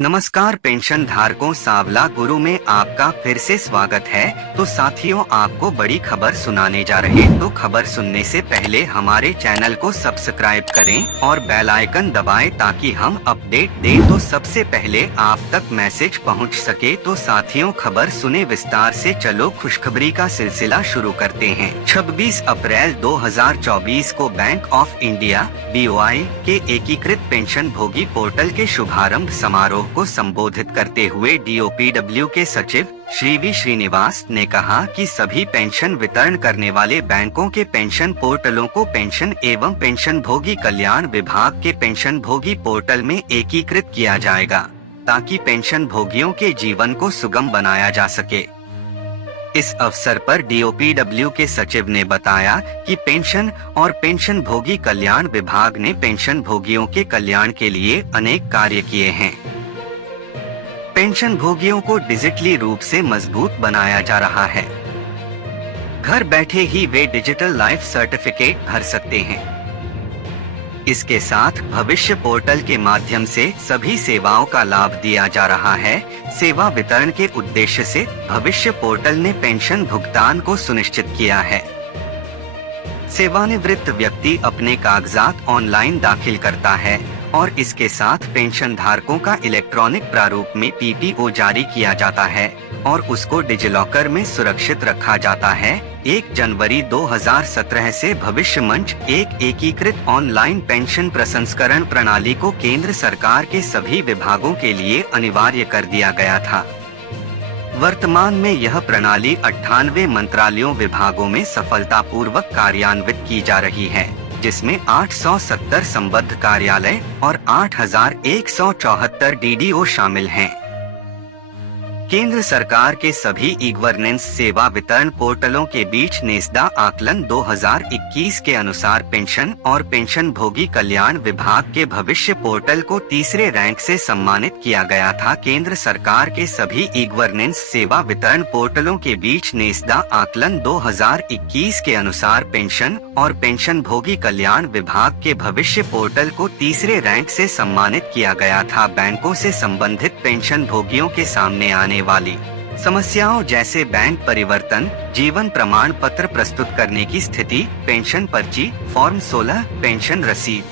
नमस्कार पेंशन धारकों, सांवला गुरु में आपका फिर से स्वागत है। तो साथियों, आपको बड़ी खबर सुनाने जा रहे हैं। तो खबर सुनने से पहले हमारे चैनल को सब्सक्राइब करें और बेल आइकन दबाएं ताकि हम अपडेट दें तो सबसे पहले आप तक मैसेज पहुंच सके। तो साथियों, खबर सुने विस्तार से। चलो खुशखबरी का सिलसिला शुरू करते हैं। 26 अप्रैल 2024 को बैंक ऑफ इंडिया BOI के एकीकृत पेंशन भोगी पोर्टल के शुभारंभ समारोह को संबोधित करते हुए DOPW के सचिव श्री वी श्रीनिवास ने कहा कि सभी पेंशन वितरण करने वाले बैंकों के पेंशन पोर्टलों को पेंशन एवं पेंशन भोगी कल्याण विभाग के पेंशन भोगी पोर्टल में एकीकृत किया जाएगा ताकि पेंशन भोगियों के जीवन को सुगम बनाया जा सके। इस अवसर पर DOPW के सचिव ने बताया कि पेंशन और पेंशन भोगी कल्याण विभाग ने पेंशन भोगियों के कल्याण के लिए अनेक कार्य किए हैं। पेंशन भोगियों को डिजिटली रूप से मजबूत बनाया जा रहा है। घर बैठे ही वे डिजिटल लाइफ सर्टिफिकेट भर सकते हैं। इसके साथ भविष्य पोर्टल के माध्यम से सभी सेवाओं का लाभ दिया जा रहा है। सेवा वितरण के उद्देश्य से भविष्य पोर्टल ने पेंशन भुगतान को सुनिश्चित किया है। सेवानिवृत्त व्यक्ति अपने कागजात ऑनलाइन दाखिल करता है और इसके साथ पेंशन धारकों का इलेक्ट्रॉनिक प्रारूप में PPO जारी किया जाता है और उसको डिजिलॉकर में सुरक्षित रखा जाता है। 1 जनवरी 2017 से भविष्य मंच एक एकीकृत ऑनलाइन पेंशन प्रसंस्करण प्रणाली को केंद्र सरकार के सभी विभागों के लिए अनिवार्य कर दिया गया था। वर्तमान में यह प्रणाली 98 मंत्रालयों विभागों में सफलतापूर्वक कार्यान्वित की जा रही है, जिसमें 870 संबद्ध कार्यालय और 8174 DDO शामिल हैं। केंद्र सरकार के सभी ई-गवर्नेंस सेवा वितरण पोर्टलों के बीच नेस्दा आकलन 2021 के अनुसार पेंशन और पेंशन भोगी कल्याण विभाग के भविष्य पोर्टल को तीसरे रैंक से सम्मानित किया गया था। केंद्र सरकार के सभी ई-गवर्नेंस सेवा वितरण पोर्टलों के बीच नेस्दा आकलन 2021 के अनुसार पेंशन और पेंशन भोगी कल्याण विभाग के भविष्य पोर्टल को तीसरे रैंक से सम्मानित किया गया था। बैंकों से संबंधित पेंशन भोगियों के सामने आने वाली समस्याओं जैसे बैंक परिवर्तन, जीवन प्रमाण पत्र प्रस्तुत करने की स्थिति, पेंशन पर्ची, फॉर्म 16, पेंशन रसीद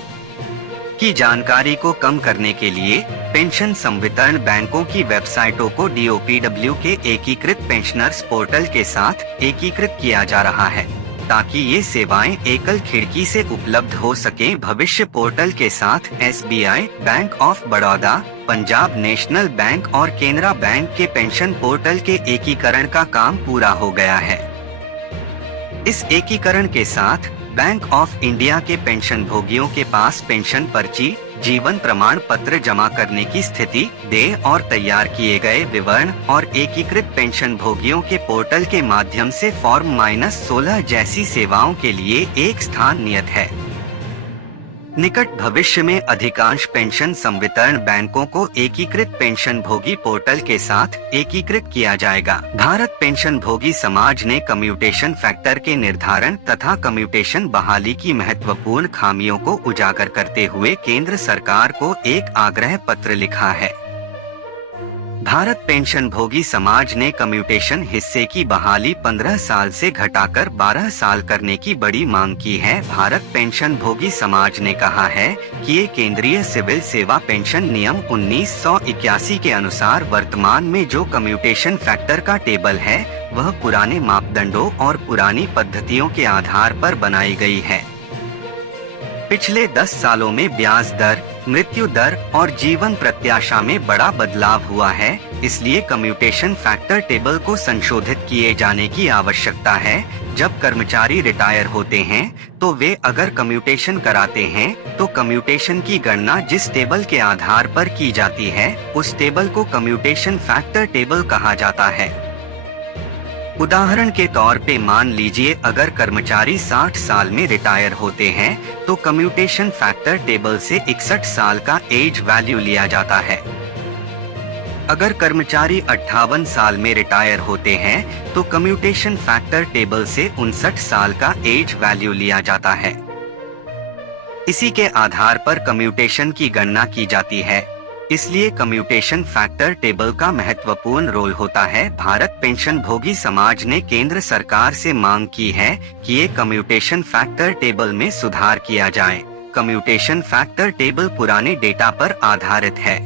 की जानकारी को कम करने के लिए पेंशन संवितरण बैंकों की वेबसाइटों को DOPW के एकीकृत पेंशनर्स पोर्टल के साथ एकीकृत किया जा रहा है ताकि ये सेवाएं एकल खिड़की से उपलब्ध हो सकें। भविष्य पोर्टल के साथ SBI, bank of Baroda, Punjab national bank और केनरा बैंक के पेंशन पोर्टल के एकीकरण का काम पूरा हो गया है। इस एकीकरण के साथ बैंक ऑफ इंडिया के पेंशन भोगियों के पास पेंशन पर्ची, जीवन प्रमाण पत्र जमा करने की स्थिति, देय और तैयार किए गए विवरण और एकीकृत पेंशन भोगियों के पोर्टल के माध्यम से फॉर्म -16 जैसी सेवाओं के लिए एक स्थान नियत है। निकट भविष्य में अधिकांश पेंशन संवितरण बैंकों को एकीकृत पेंशन भोगी पोर्टल के साथ एकीकृत किया जाएगा। भारत पेंशन भोगी समाज ने कम्यूटेशन फैक्टर के निर्धारण तथा कम्यूटेशन बहाली की महत्वपूर्ण खामियों को उजागर करते हुए केंद्र सरकार को एक आग्रह पत्र लिखा है। भारत पेंशन भोगी समाज ने कम्यूटेशन हिस्से की बहाली 15 साल से घटाकर 12 साल करने की बड़ी मांग की है। भारत पेंशन भोगी समाज ने कहा है कि ये केंद्रीय सिविल सेवा पेंशन नियम 1981 के अनुसार वर्तमान में जो कम्यूटेशन फैक्टर का टेबल है वह पुराने मापदंडों और पुरानी पद्धतियों के आधार पर बनाई गई है। पिछले 10 सालों में ब्याज दर, मृत्यु दर और जीवन प्रत्याशा में बड़ा बदलाव हुआ है, इसलिए कम्यूटेशन फैक्टर टेबल को संशोधित किए जाने की आवश्यकता है। जब कर्मचारी रिटायर होते हैं तो वे अगर कम्यूटेशन कराते हैं तो कम्यूटेशन की गणना जिस टेबल के आधार पर की जाती है उस टेबल को कम्यूटेशन फैक्टर टेबल कहा जाता है। उदाहरण के तौर पे मान लीजिए अगर कर्मचारी 60 साल में रिटायर होते हैं तो कम्यूटेशन फैक्टर टेबल से 61 साल का एज वैल्यू लिया जाता है। अगर कर्मचारी 58 साल में रिटायर होते हैं तो कम्यूटेशन फैक्टर टेबल से 59 साल का एज वैल्यू लिया जाता है। इसी के आधार पर कम्यूटेशन की गणना की जाती है। इसलिए कम्यूटेशन फैक्टर टेबल का महत्वपूर्ण रोल होता है। भारत पेंशन भोगी समाज ने केंद्र सरकार से मांग की है कि ये कम्यूटेशन फैक्टर टेबल में सुधार किया जाए। कम्यूटेशन फैक्टर टेबल पुराने डेटा पर आधारित है।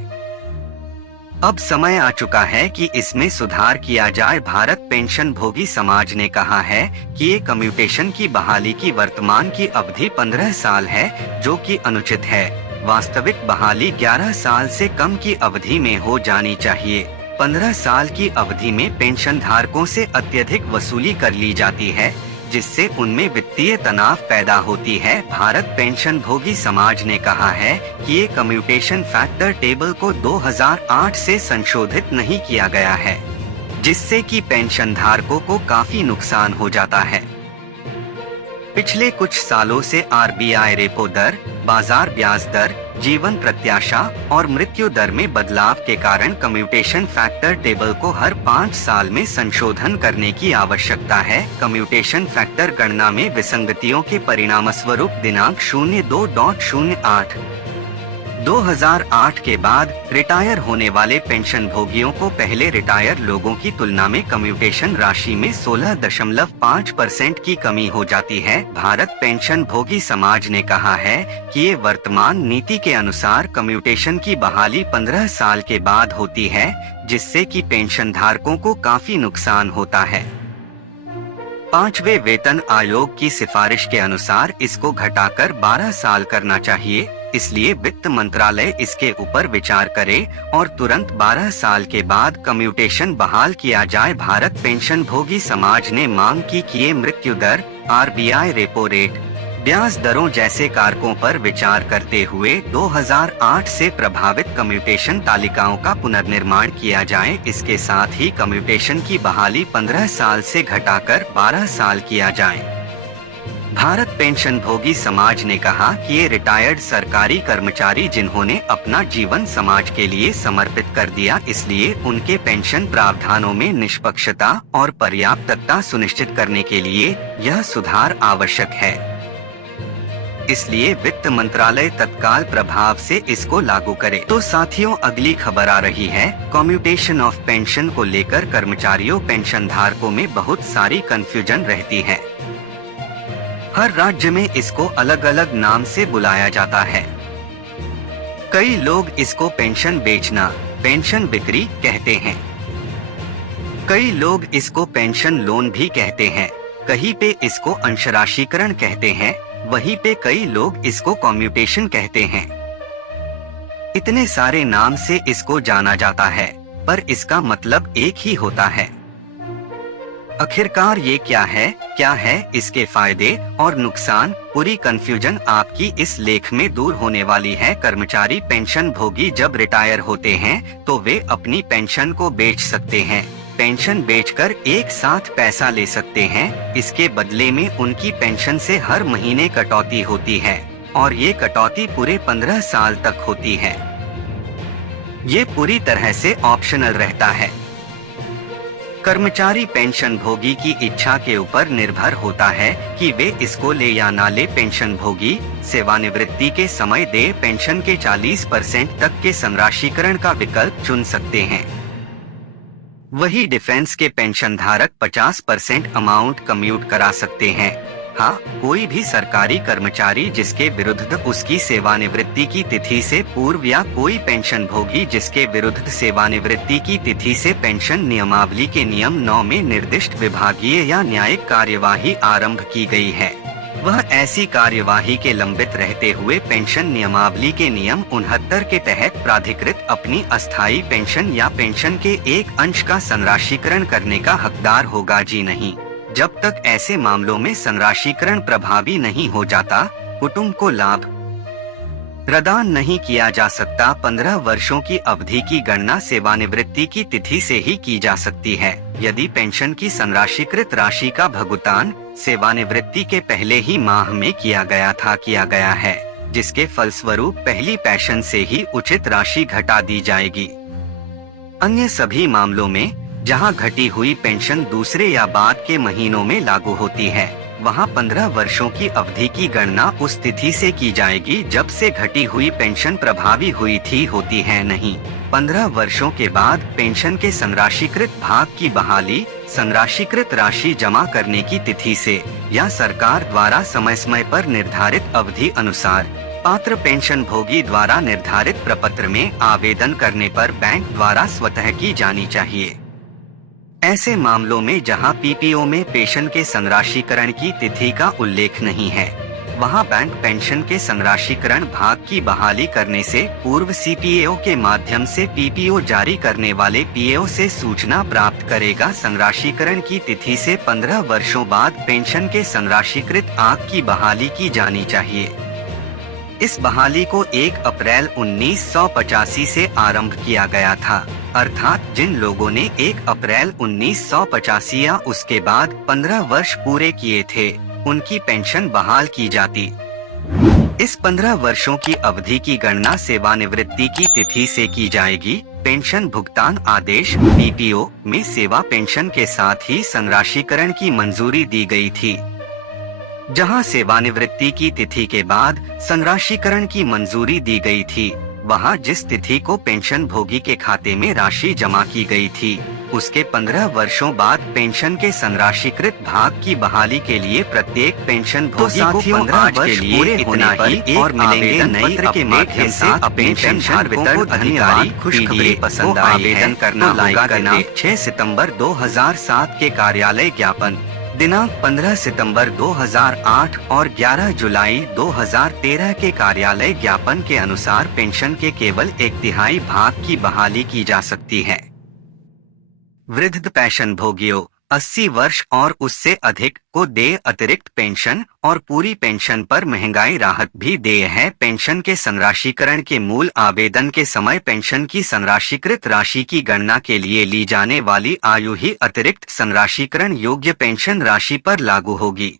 अब समय आ चुका है कि इसमें सुधार किया जाए। भारत पेंशन भोगी समाज ने कहा है कि ये कम्यूटेशन की बहाली की वर्तमान की अवधि 15 साल है, जो कि अनुचित है। वास्तविक बहाली 11 साल से कम की अवधि में हो जानी चाहिए। 15 साल की अवधि में पेंशन धारकों से अत्यधिक वसूली कर ली जाती है, जिससे उनमें वित्तीय तनाव पैदा होती है। भारत पेंशन भोगी समाज ने कहा है कि ये कम्यूटेशन फैक्टर टेबल को 2008 से संशोधित नहीं किया गया है, जिससे कि पेंशन धारकों को काफी नुकसान हो जाता है। पिछले कुछ सालों से आरबीआई रेपो दर, बाजार ब्याज दर, जीवन प्रत्याशा और मृत्यु दर में बदलाव के कारण कम्यूटेशन फैक्टर टेबल को हर 5 साल में संशोधन करने की आवश्यकता है। कम्यूटेशन फैक्टर गणना में विसंगतियों के परिणामस्वरूप दिनांक 02/08/2008 के बाद रिटायर होने वाले पेंशन भोगियों को पहले रिटायर लोगों की तुलना में कम्यूटेशन राशि में 16.5% की कमी हो जाती है। भारत पेंशन भोगी समाज ने कहा है कि ये वर्तमान नीति के अनुसार कम्यूटेशन की बहाली 15 साल के बाद होती है, जिससे कि पेंशन धारकों को काफी नुकसान होता है। 5वें वेतन आयोग की सिफारिश के अनुसार इसको घटाकर 12 साल करना चाहिए। इसलिए वित्त मंत्रालय इसके ऊपर विचार करे और तुरंत 12 साल के बाद कम्यूटेशन बहाल किया जाए। भारत पेंशन भोगी समाज ने मांग की कि ये मृत्यु दर, आरबीआई रेपो रेट, ब्याज दरों जैसे कारकों पर विचार करते हुए 2008 से प्रभावित कम्यूटेशन तालिकाओं का पुनर्निर्माण किया जाए। इसके साथ ही कम्यूटेशन की बहाली 15 साल से घटाकर 12 साल किया जाए। भारत पेंशन भोगी समाज ने कहा कि ये रिटायर्ड सरकारी कर्मचारी जिन्होंने अपना जीवन समाज के लिए समर्पित कर दिया, इसलिए उनके पेंशन प्रावधानों में निष्पक्षता और पर्याप्तता सुनिश्चित करने के लिए यह सुधार आवश्यक है। इसलिए वित्त मंत्रालय तत्काल प्रभाव से इसको लागू करे। तो साथियों, अगली खबर आ रही है। कम्यूटेशन ऑफ पेंशन को लेकर कर्मचारियों पेंशन धारकों में बहुत सारी कंफ्यूजन रहती है। हर राज्य में इसको अलग अलग नाम से बुलाया जाता है। कई लोग इसको पेंशन बेचना, पेंशन बिक्री कहते हैं। कई लोग इसको पेंशन लोन भी कहते हैं। कहीं पे इसको अंशराशिकरण कहते हैं, वहीं पे कई लोग इसको कम्यूटेशन कहते हैं। इतने सारे नाम से इसको जाना जाता है, पर इसका मतलब एक ही होता है। आखिरकार ये क्या है इसके फायदे और नुकसान, पूरी कंफ्यूजन आपकी इस लेख में दूर होने वाली है। कर्मचारी पेंशन भोगी जब रिटायर होते हैं तो वे अपनी पेंशन को बेच सकते हैं। पेंशन बेचकर एक साथ पैसा ले सकते हैं। इसके बदले में उनकी पेंशन से हर महीने कटौती होती है और ये कटौती पूरे 15 साल तक होती है। ये पूरी तरह से ऑप्शनल रहता है। कर्मचारी पेंशन भोगी की इच्छा के ऊपर निर्भर होता है कि वे इसको ले या ना ले। पेंशन भोगी सेवानिवृत्ति के समय देय पेंशन के 40% तक के संराशीकरण का विकल्प चुन सकते हैं। वही डिफेंस के पेंशन धारक 50% अमाउंट कम्यूट करा सकते हैं। हाँ, कोई भी सरकारी कर्मचारी जिसके विरुद्ध उसकी सेवानिवृत्ति की तिथि से पूर्व या कोई पेंशन भोगी जिसके विरुद्ध सेवानिवृत्ति की तिथि से पेंशन नियमावली के नियम 9 में निर्दिष्ट विभागीय या न्यायिक कार्यवाही आरंभ की गई है, वह ऐसी कार्यवाही के लंबित रहते हुए पेंशन नियमावली के नियम 69 के तहत प्राधिकृत अपनी अस्थायी पेंशन या पेंशन के एक अंश का संराशीकरण करने का हकदार होगा। जी नहीं, जब तक ऐसे मामलों में संराशीकरण प्रभावी नहीं हो जाता, कुटुंब को लाभ प्रदान नहीं किया जा सकता। 15 वर्षों की अवधि की गणना सेवानिवृत्ति की तिथि से ही की जा सकती है। यदि पेंशन की संराशीकृत राशि का भुगतान सेवानिवृत्ति के पहले ही माह में किया गया है, जिसके फलस्वरूप पहली पेंशन से ही उचित राशि घटा दी जाएगी। अन्य सभी मामलों में जहां घटी हुई पेंशन दूसरे या बाद के महीनों में लागू होती है, वहाँ 15 वर्षों की अवधि की गणना उस तिथि से की जाएगी जब से घटी हुई पेंशन प्रभावी हुई थी, होती है नहीं। 15 वर्षों के बाद पेंशन के संराशीकृत भाग की बहाली संराशीकृत राशि जमा करने की तिथि से या सरकार द्वारा समय समय पर निर्धारित अवधि अनुसार पात्र पेंशन भोगी द्वारा निर्धारित प्रपत्र में आवेदन करने पर बैंक द्वारा स्वतः की जानी चाहिए। ऐसे मामलों में जहां पीपीओ में पेंशन के संराशीकरण की तिथि का उल्लेख नहीं है, वहां बैंक पेंशन के संराशीकरण भाग की बहाली करने से पूर्व सीपीएओ के माध्यम से पीपीओ जारी करने वाले पीएओ से सूचना प्राप्त करेगा। संराशीकरण की तिथि से 15 वर्षों बाद पेंशन के संराशीकृत आंक की बहाली की जानी चाहिए। इस बहाली को 1 अप्रैल 1985 से आरंभ किया गया था, अर्थात जिन लोगों ने 1 अप्रैल 1985 या उसके बाद 15 वर्ष पूरे किए थे, उनकी पेंशन बहाल की जाती। इस 15 वर्षों की अवधि की गणना सेवानिवृत्ति की तिथि से की जाएगी। पेंशन भुगतान आदेश पीपीओ में सेवा पेंशन के साथ ही संराशीकरण की मंजूरी दी गई थी। जहां सेवानिवृत्ति की तिथि के बाद संराशीकरण की मंजूरी दी गई थी, वहां जिस तिथि को पेंशन भोगी के खाते में राशि जमा की गई थी, उसके 15 वर्षों बाद पेंशन के संराशीकृत भाग की बहाली के लिए प्रत्येक पेंशन भोगी को 15 वर्ष पूरे इतना ही और मिलेंगे नई पत्र के माध्यम से पेंशन धारकों को धन्यवाद। खुशखबरी पसंद आई है तो लाइक करना। 6 सितंबर 2007 के कार्यालय ज्ञापन दिनांक 15 सितंबर 2008 और 11 जुलाई 2013 के कार्यालय ज्ञापन के अनुसार पेंशन के केवल 1/3 भाग की बहाली की जा सकती है। वृद्ध पेंशन भोगियों 80 वर्ष और उससे अधिक को देय अतिरिक्त पेंशन और पूरी पेंशन पर महंगाई राहत भी देय है। पेंशन के संराशीकरण के मूल आवेदन के समय पेंशन की संराशीकृत राशि की गणना के लिए ली जाने वाली आयु ही अतिरिक्त संराशीकरण योग्य पेंशन राशि पर लागू होगी।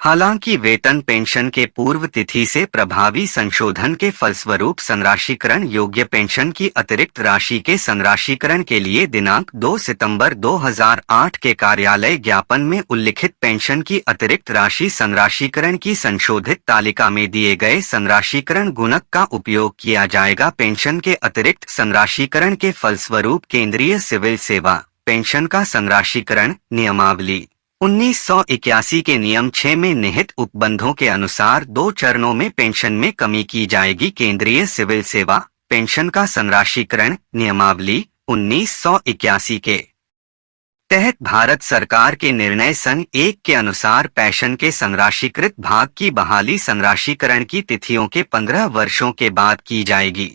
हालांकि वेतन पेंशन के पूर्व तिथि से प्रभावी संशोधन के फलस्वरूप संराशीकरण योग्य पेंशन की अतिरिक्त राशि के संराशीकरण के लिए दिनांक 2 सितंबर 2008 के कार्यालय ज्ञापन में उल्लिखित पेंशन की अतिरिक्त राशि संराशीकरण की संशोधित तालिका में दिए गए संराशीकरण गुणक का उपयोग किया जाएगा। पेंशन के अतिरिक्त संराशीकरण के फलस्वरूप केंद्रीय सिविल सेवा पेंशन का संराशीकरण नियमावली 1981 के नियम 6 में निहित उपबंधों के अनुसार 2 चरणों में पेंशन में कमी की जाएगी। केंद्रीय सिविल सेवा पेंशन का संराशीकरण नियमावली 1981 के तहत भारत सरकार के निर्णय संघ 1 के अनुसार पेंशन के संराशीकृत भाग की बहाली संराशीकरण की तिथियों के 15 वर्षों के बाद की जाएगी।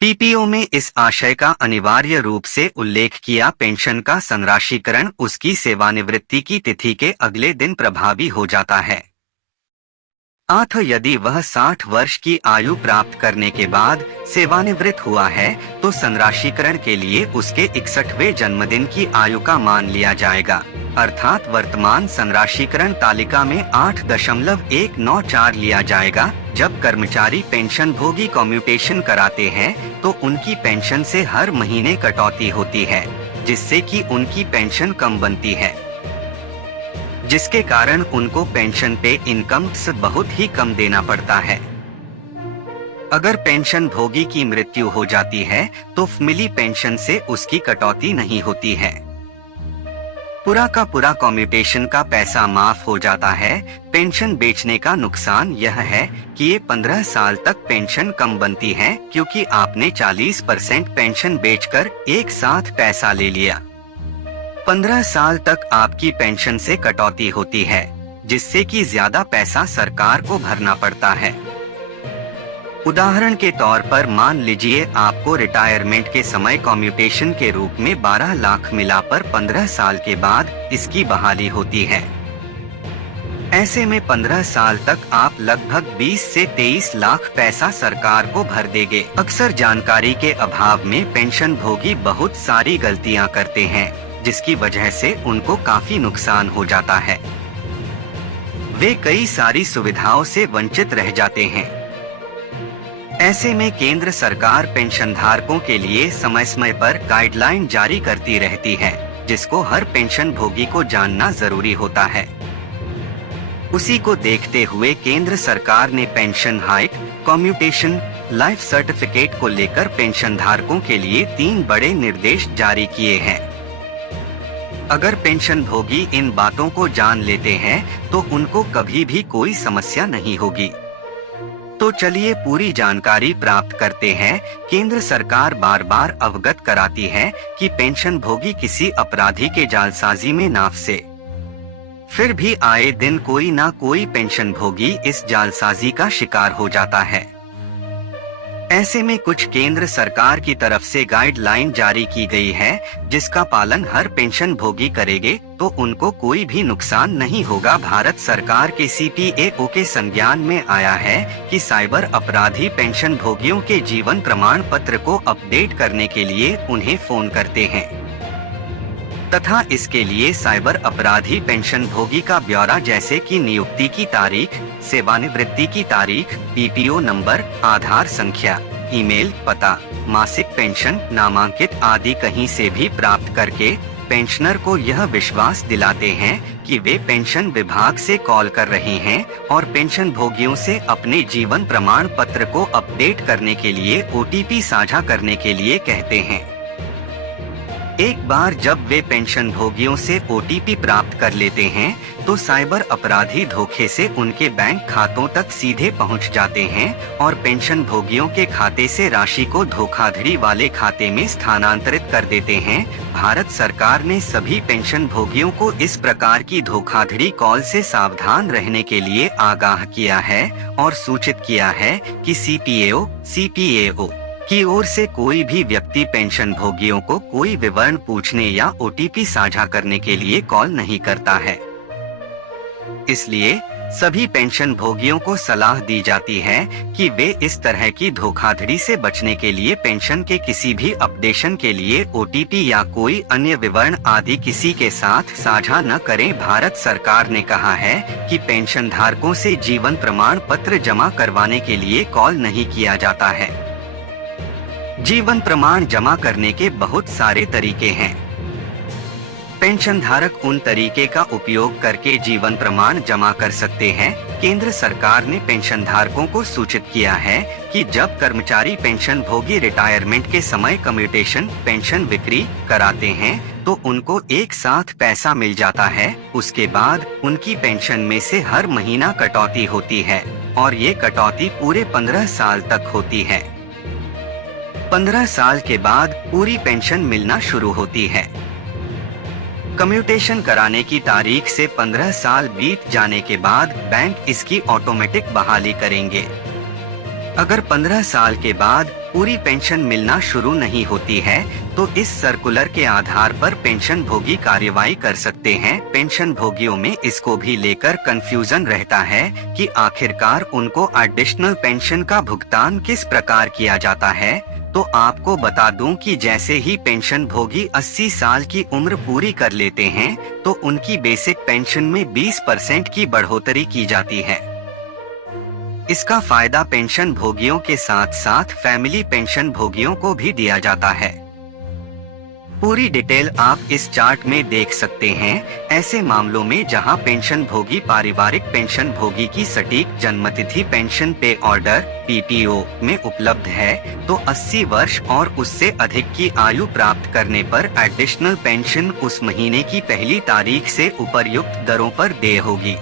पीपीओ में इस आशय का अनिवार्य रूप से उल्लेख किया पेंशन का संराशीकरण उसकी सेवानिवृत्ति की तिथि के अगले दिन प्रभावी हो जाता है। यदि वह 60 वर्ष की आयु प्राप्त करने के बाद सेवानिवृत्त हुआ है तो संराशीकरण के लिए उसके 61वें जन्मदिन की आयु का मान लिया जाएगा, अर्थात वर्तमान संराशीकरण तालिका में 8.194 लिया जाएगा। जब कर्मचारी पेंशन भोगी कम्यूटेशन कराते हैं तो उनकी पेंशन से हर महीने कटौती होती है, जिससे कि उनकी पेंशन कम बनती है, जिसके कारण उनको पेंशन पे इनकम से बहुत ही कम देना पड़ता है। अगर पेंशन भोगी की मृत्यु हो जाती है तो मिली पेंशन से उसकी कटौती नहीं होती है। पूरा का पूरा कम्यूटेशन का पैसा माफ हो जाता है। पेंशन बेचने का नुकसान यह है कि ये 15 साल तक पेंशन कम बनती है, क्योंकि आपने 40% पेंशन बेचकर एक साथ पैसा ले लिया। 15 साल तक आपकी पेंशन से कटौती होती है, जिससे कि ज्यादा पैसा सरकार को भरना पड़ता है। उदाहरण के तौर पर मान लीजिए आपको रिटायरमेंट के समय कम्यूटेशन के रूप में 12 लाख मिला, पर 15 साल के बाद इसकी बहाली होती है। ऐसे में 15 साल तक आप लगभग 20 से 23 लाख पैसा सरकार को भर देंगे। अक्सर जानकारी के अभाव में पेंशन भोगी बहुत सारी गलतियां करते हैं, जिसकी वजह से उनको काफी नुकसान हो जाता है। वे कई सारी सुविधाओं से वंचित रह जाते हैं। ऐसे में केंद्र सरकार पेंशन धारकों के लिए समय समय पर गाइडलाइन जारी करती रहती है, जिसको हर पेंशन भोगी को जानना जरूरी होता है। उसी को देखते हुए केंद्र सरकार ने pension hike, commutation, life certificate को लेकर पेंशन धारकों के लिए 3 बड़े निर्देश जारी किए हैं। अगर पेंशन भोगी इन बातों को जान लेते हैं तो उनको कभी भी कोई समस्या नहीं होगी। तो चलिए पूरी जानकारी प्राप्त करते हैं। केंद्र सरकार बार बार अवगत कराती है कि पेंशन भोगी किसी अपराधी के जालसाजी में ना फंसे। फिर भी आए दिन कोई ना कोई पेंशन भोगी इस जालसाजी का शिकार हो जाता है। ऐसे में कुछ केंद्र सरकार की तरफ से गाइडलाइन जारी की गई है जिसका पालन हर पेंशन भोगी करेंगे तो उनको कोई भी नुकसान नहीं होगा। भारत सरकार के CPAO के संज्ञान में आया है कि साइबर अपराधी पेंशन भोगियों के जीवन प्रमाण पत्र को अपडेट करने के लिए उन्हें फोन करते हैं तथा इसके लिए साइबर अपराधी पेंशन भोगी का ब्यौरा जैसे कि नियुक्ति की तारीख, सेवानिवृत्ति की तारीख, PPO नंबर, आधार संख्या, ईमेल पता, मासिक पेंशन, नामांकित आदि कहीं से भी प्राप्त करके पेंशनर को यह विश्वास दिलाते हैं कि वे पेंशन विभाग से कॉल कर रहे हैं और पेंशन भोगियों से अपने जीवन प्रमाण पत्र को अपडेट करने के लिए OTP साझा करने के लिए कहते हैं। एक बार जब वे पेंशन भोगियों से OTP प्राप्त कर लेते हैं तो साइबर अपराधी धोखे से उनके बैंक खातों तक सीधे पहुंच जाते हैं और पेंशन भोगियों के खाते से राशि को धोखाधड़ी वाले खाते में स्थानांतरित कर देते हैं। भारत सरकार ने सभी पेंशन भोगियों को इस प्रकार की धोखाधड़ी कॉल से सावधान रहने के लिए आगाह किया है और सूचित किया है कि CPAO की ओर से कोई भी व्यक्ति पेंशन भोगियों को कोई विवरण पूछने या OTP साझा करने के लिए कॉल नहीं करता है। इसलिए सभी पेंशन भोगियों को सलाह दी जाती है कि वे इस तरह की धोखाधड़ी से बचने के लिए पेंशन के किसी भी अपडेशन के लिए OTP या कोई अन्य विवरण आदि किसी के साथ साझा न करें। भारत सरकार ने कहा है कि पेंशन धारकों से जीवन प्रमाण पत्र जमा करवाने के लिए कॉल नहीं किया जाता है। जीवन प्रमाण जमा करने के बहुत सारे तरीके हैं। पेंशन धारक उन तरीके का उपयोग करके जीवन प्रमाण जमा कर सकते हैं। केंद्र सरकार ने पेंशन धारकों को सूचित किया है कि जब कर्मचारी पेंशन भोगी रिटायरमेंट के समय कम्यूटेशन पेंशन बिक्री कराते हैं तो उनको एक साथ पैसा मिल जाता है। उसके बाद उनकी पेंशन में से हर महीना कटौती होती है और ये कटौती पूरे 15 साल तक होती है। 15 साल के बाद पूरी पेंशन मिलना शुरू होती है। कम्यूटेशन कराने की तारीख से 15 साल बीत जाने के बाद बैंक इसकी ऑटोमेटिक बहाली करेंगे। अगर 15 साल के बाद पूरी पेंशन मिलना शुरू नहीं होती है तो इस सर्कुलर के आधार पर पेंशन भोगी कार्रवाई कर सकते हैं। पेंशन भोगियों में इसको भी लेकर कंफ्यूजन रहता है कि आखिरकार उनको एडिशनल पेंशन का भुगतान किस प्रकार किया जाता है। तो आपको बता दूं कि जैसे ही पेंशन भोगी 80 साल की उम्र पूरी कर लेते हैं तो उनकी बेसिक पेंशन में 20% की बढ़ोतरी की जाती है। इसका फायदा पेंशन भोगियों के साथ साथ फैमिली पेंशन भोगियों को भी दिया जाता है। पूरी डिटेल आप इस चार्ट में देख सकते हैं। ऐसे मामलों में जहां पेंशन भोगी पारिवारिक पेंशन भोगी की सटीक जन्मतिथि पेंशन पे ऑर्डर PPO में उपलब्ध है तो 80 वर्ष और उससे अधिक की आयु प्राप्त करने पर एडिशनल पेंशन उस महीने की पहली तारीख से उपर्युक्त दरों पर देय होगी।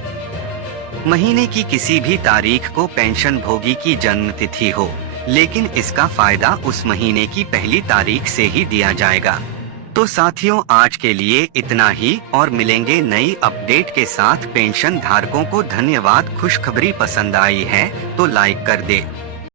महीने की किसी भी तारीख को पेंशन भोगी की जन्मतिथि हो, लेकिन इसका फायदा उस महीने की पहली तारीख से ही दिया जाएगा। तो साथियों, आज के लिए इतना ही और मिलेंगे नई अपडेट के साथ। पेंशन धारकों को धन्यवाद। खुशखबरी पसंद आई है तो लाइक कर दे।